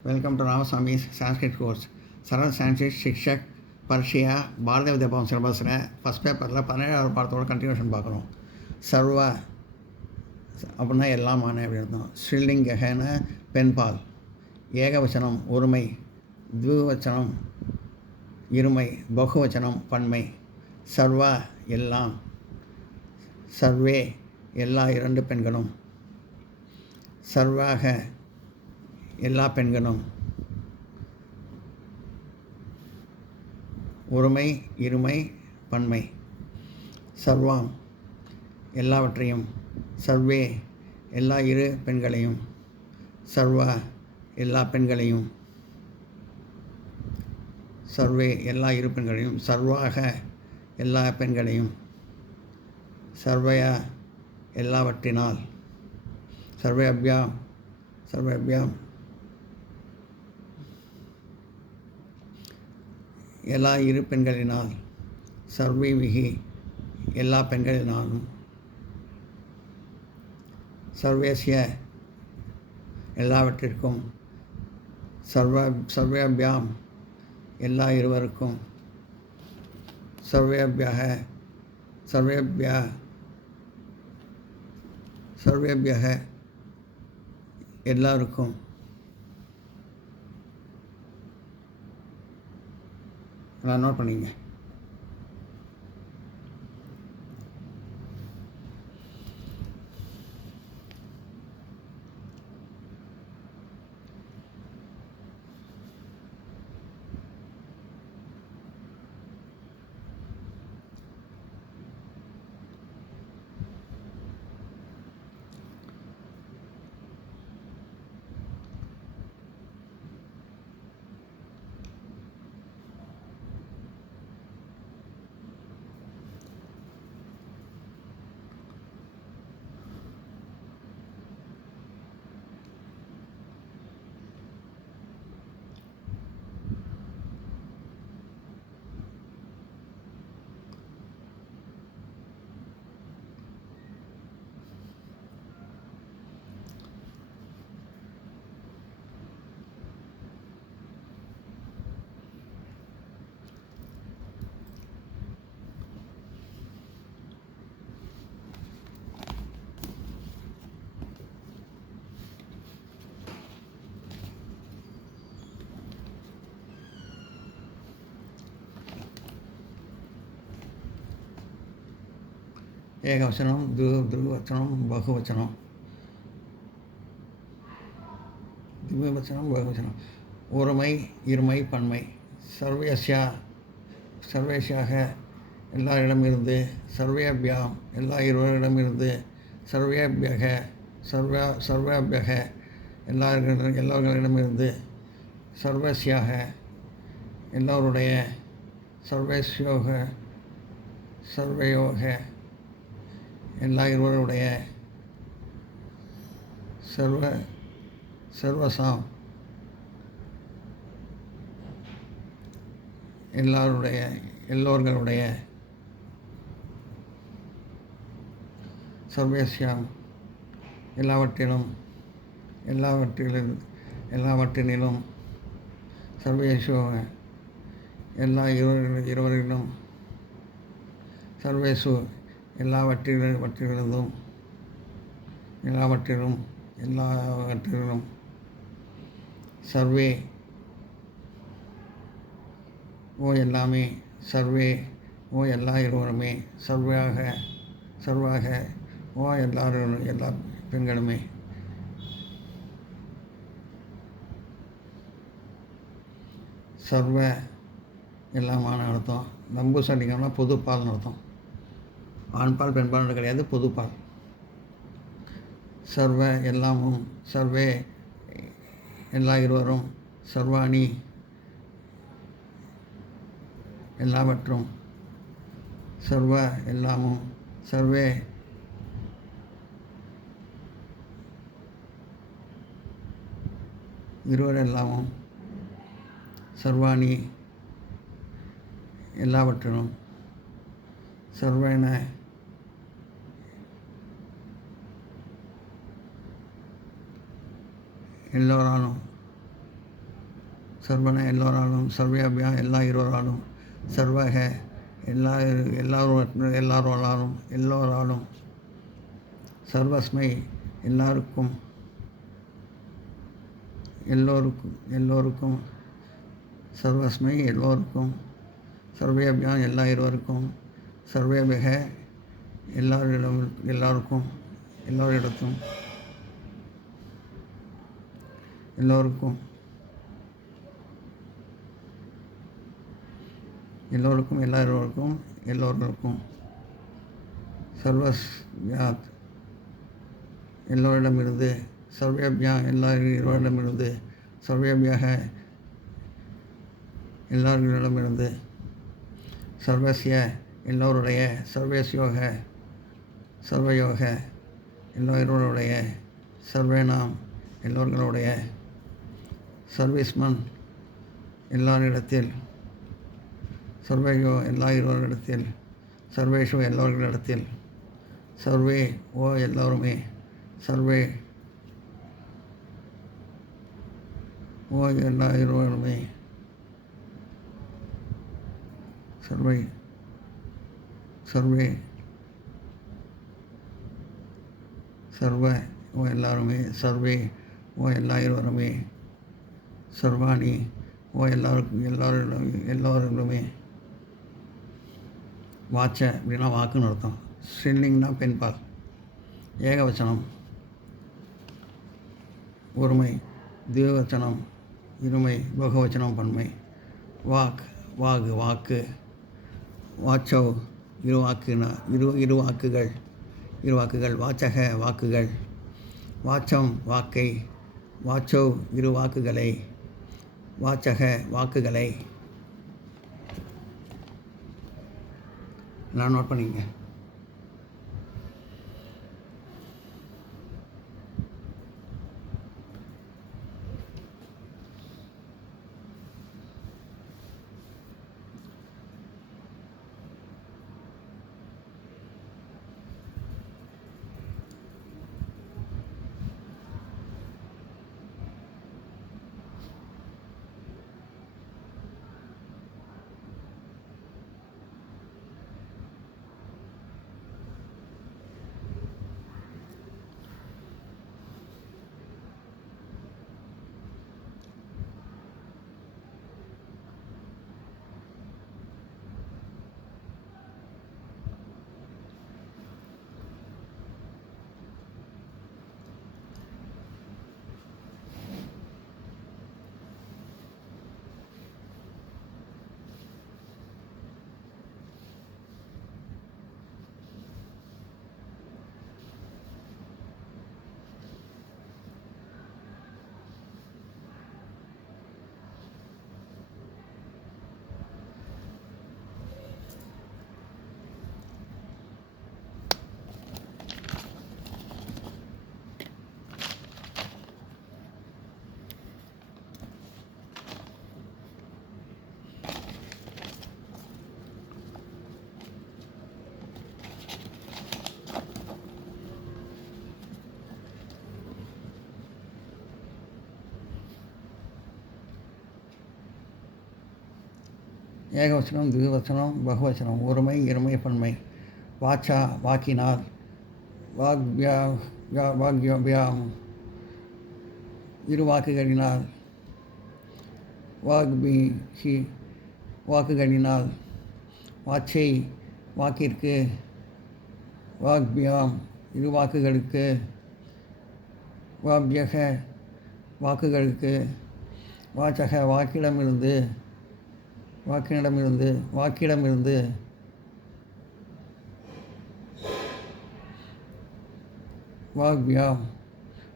Welcome to रामस्वामी's Sanskrit course सरल संस्कृत शिक्षक பரீட்சையா பாரதிய வித்யாபவன் சிலபஸில் ஃபஸ்ட் பேப்பரில் 17வது பாடத்தோட கண்டினியூஷன் பார்க்குறோம். சர்வ அப்படின்னா எல்லாமான அப்படி அர்த்தம். ஸ்ரீலிங்கன பெண்பால், ஏகவச்சனம் ஒருமை, த்விவச்சனம் இருமை, பகுவச்சனம் பன்மை. சர்வ எல்லாம், சர்வே எல்லா இரண்டு பெண்களும், சர்வாக எல்லா பெண்களும், ஒருமை இருமை பன்மை. சர்வாம் எல்லாவற்றையும், சர்வே எல்லா இரு பெண்களையும், சர்வ எல்லா பெண்களையும், சர்வே எல்லா இரு பெண்களையும், சர்வாக எல்லா பெண்களையும், சர்வயா எல்லாவற்றினால், சர்வேபியாம் சர்வேபியாம் எல்லா இரு பெண்களினால், சர்வீவிகி எல்லா பெண்களினாலும், சர்வேசிய எல்லாவற்றிற்கும், சர்வேபியாம் எல்லா இருவருக்கும், சர்வேபியாக சர்வேபியாக எல்லாருக்கும், நான் நோட் பண்ணிங்க. ஏகவச்சனம் துருவச்சனம் பகுவச்சனம், திவ்யவச்சனம் பகுவச்சனம், ஒருமை இருமை பன்மை. சர்வேஷாக எல்லாரிடமிருந்து, சர்வேபியாம் எல்லா இருவரிடமிருந்து, சர்வேபியக எல்லாரிடமிருந்து, சர்வசியாக எல்லோருடைய, சர்வயோக எல்லா இருவருடைய, சர்வசாம் எல்லோர்களுடைய, சர்வேஸ்யாம் எல்லாவற்றிலும், சர்வேஷோ எல்லா இருவரிலும், சர்வேசு எல்லாவற்றிலும், சர்வே ஓ எல்லாமே, சர்வே ஓ எல்லா இருவருமே, சர்வாக ஓ எல்லாரும் எல்லா பெண்களுமே. சர்வ எல்லாமான அர்த்தம். நம்பூசடிக்கம்னா பொதுப்பால்னு அர்த்தம். ஆண்பால் பெண்பால் கிடையாது, பொதுப்பால். சர்வ எல்லாமும், சர்வே எல்லா இருவரும், சர்வாணி எல்லாவற்றும், சர்வ எல்லாமும், சர்வே இருவர் எல்லாமும், சர்வாணி எல்லாவற்றிலும், சர்வேன எல்லோராலும், சர்வன எல்லோராலும், சர்வேபியா எல்லா இருவராலும், சர்வக எல்லாரோராலும், எல்லோராலும், சர்வஸ்மை எல்லாருக்கும், எல்லோருக்கும், சர்வஸ்மை எல்லோருக்கும், சர்வேபியா எல்லா இருவருக்கும், சர்வேபிக எல்லாருக்கும், எல்லோரிடத்தும், எல்லோருக்கும் எல்லோருக்கும், சர்வஸ்யாத் எல்லோரிடமிருந்து, சர்வேபியா எல்லா இருவரிடமிருந்து, சர்வேபியாக எல்லாரிடமிருந்து, சர்வஸ்ய எல்லோருடைய, சர்வயோக எல்லோருடைய, சர்வேனாம் எல்லோர்களுடைய, சர்விஸ்மன் எல்லாரிடத்தில், சர்வேயோ எல்லா இருவரிடத்தில், சர்வேஷு எல்லோர்களிடத்தில், சர்வே ஓ எல்லோருமே, சர்வே ஓ எல்லா இருவருமே, சர்வே சர்வ ஓ எல்லாருமே, சர்வே ஓ எல்லா இருவருமே, சர்வாணி ஓ எல்லோருமே. வாச்ச அப்படின்னா வாக்குன்னு அர்த்தம். ஸ்ரீலிங்னா பெண்பால். ஏகவச்சனம் ஒருமை, திவவச்சனம் இருமை, பகுவச்சனம் பன்மை. வாக்கு, வாச்சவ் இரு வாக்குகள், வாச்சக வாக்குகள், வாச்சம் வாக்கை, வாச்சவ் இரு வாக்குகளை, வாச்சக வாக்குகளை. நான் நோட் பண்ணிங்க. ஏகவச்சனம், திவவச்சனம், பகுவச்சனம், ஒருமை, இருமை, பன்மை. வாச்சா வாக்கினால், வாக்யாபியாம் இரு வாக்குகளினால், வாக்பிஹி வாக்குகளினால், வாச்சை வாக்கிற்கு, வாக்பியாம் இரு வாக்குகளுக்கு, வாப்யக வாக்குகளுக்கு, வாச்சக வாக்கிடமிருந்து, வாக்பியாம்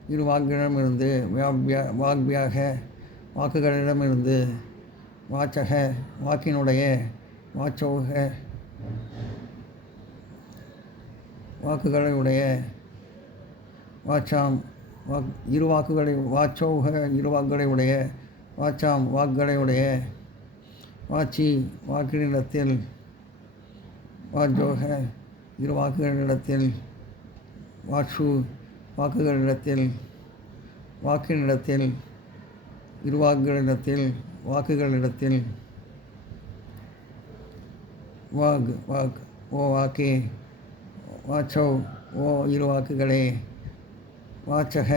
இரு வாக்கிடமிருந்து, வாக்பியாக வாக்குகளிடமிருந்து, வாச்சக வாக்கினுடைய, வாச்சோக வாக்குகளுடைய, வாச்சாம் இரு வாக்குகளை, வாச்சோக இரு வாக்குகளையுடைய, வாச்சாம் வாக்குகளையுடைய, வாச்சி வாக்கினிடத்தில், வாஜோக இரு வாக்குகளிடத்தில், வாட்சு வாக்குகளிடத்தில், வாக்கினிடத்தில், வாக்குகளிடத்தில் வாக் ஓ வாக்கே, வாச்சோ ஓ இரு வாக்குகளே, வாச்சக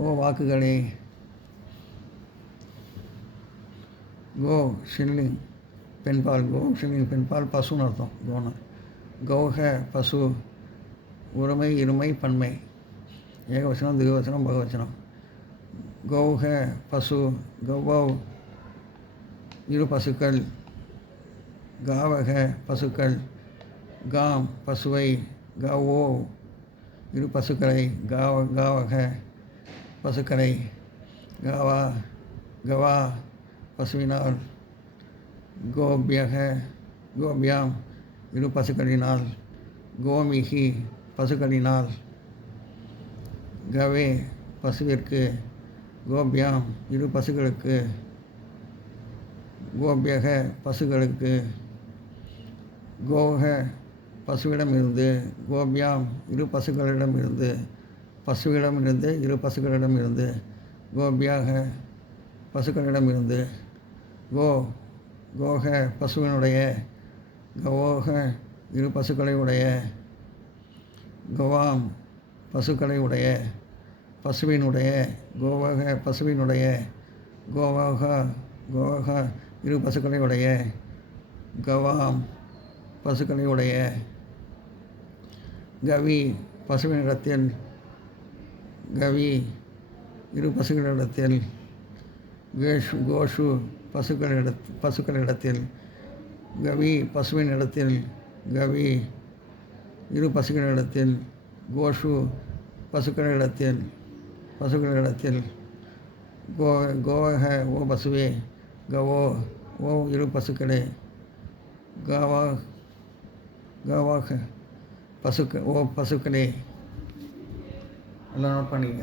ஓ வாக்குகளே. கோ ஷில்லிங் பெண்பால், கோ ஷில்லிங் பெண்பால், பசுன்னு அர்த்தம் கோன. கௌஹ பசு, ஒருமை இருமை பன்மை, ஏகவசனம் திகவசனம் பகவச்சனம். கௌஹ பசு, கௌவவ் இரு பசுக்கள், காவக பசுக்கள், காம் பசுவை, கவோ இரு பசுக்களை, காவக பசுக்களை, கவா பசுவினால், கோபியாம் இரு பசுக்களினால், கோமிகி பசுக்களினால், கவே பசுவிற்கு, கோபியாம் இரு பசுக்களுக்கு, கோபியக பசுக்களுக்கு, கோஹ பசுவிடமிருந்து, கோபியாம் இரு பசுக்களிடமிருந்து, இரு பசுக்களிடமிருந்து, கோபியாக பசுக்களிடமிருந்து, கோஹ பசுவினுடைய, கவோக இரு பசுக்களை உடைய, கவாம் பசுக்களை உடைய, பசுவினுடைய, கோவக பசுவினுடைய, கோவக இரு பசுக்களை உடைய, கவாம் பசுக்களை உடைய, கவி பசுவினிடத்தில், கவி இரு பசுக்களிடத்தில், கோஷு பசுக்களிடத்தில், கவி பசுவினிடத்தில், கவி இரு பசுக்களிடத்தில், கோஷு பசுக்களிடத்தில், கோவக ஓ பசுவே, கவோ ஓ இரு பசுக்களே, கவாக ஓ பசுக்களே. எல்லாம் நோட் பண்ணிக்க.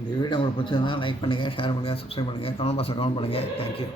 இந்த வீடியோ உங்களுக்கு பிடிச்சிருந்தா லைக் பண்ணுங்கள், ஷேர் பண்ணுங்கள், சப்ஸ்கிரைப் பண்ணுங்கள், கமெண்ட் பாக்ஸில் கமெண்ட் பண்ணுங்கள். தேங்க்யூ.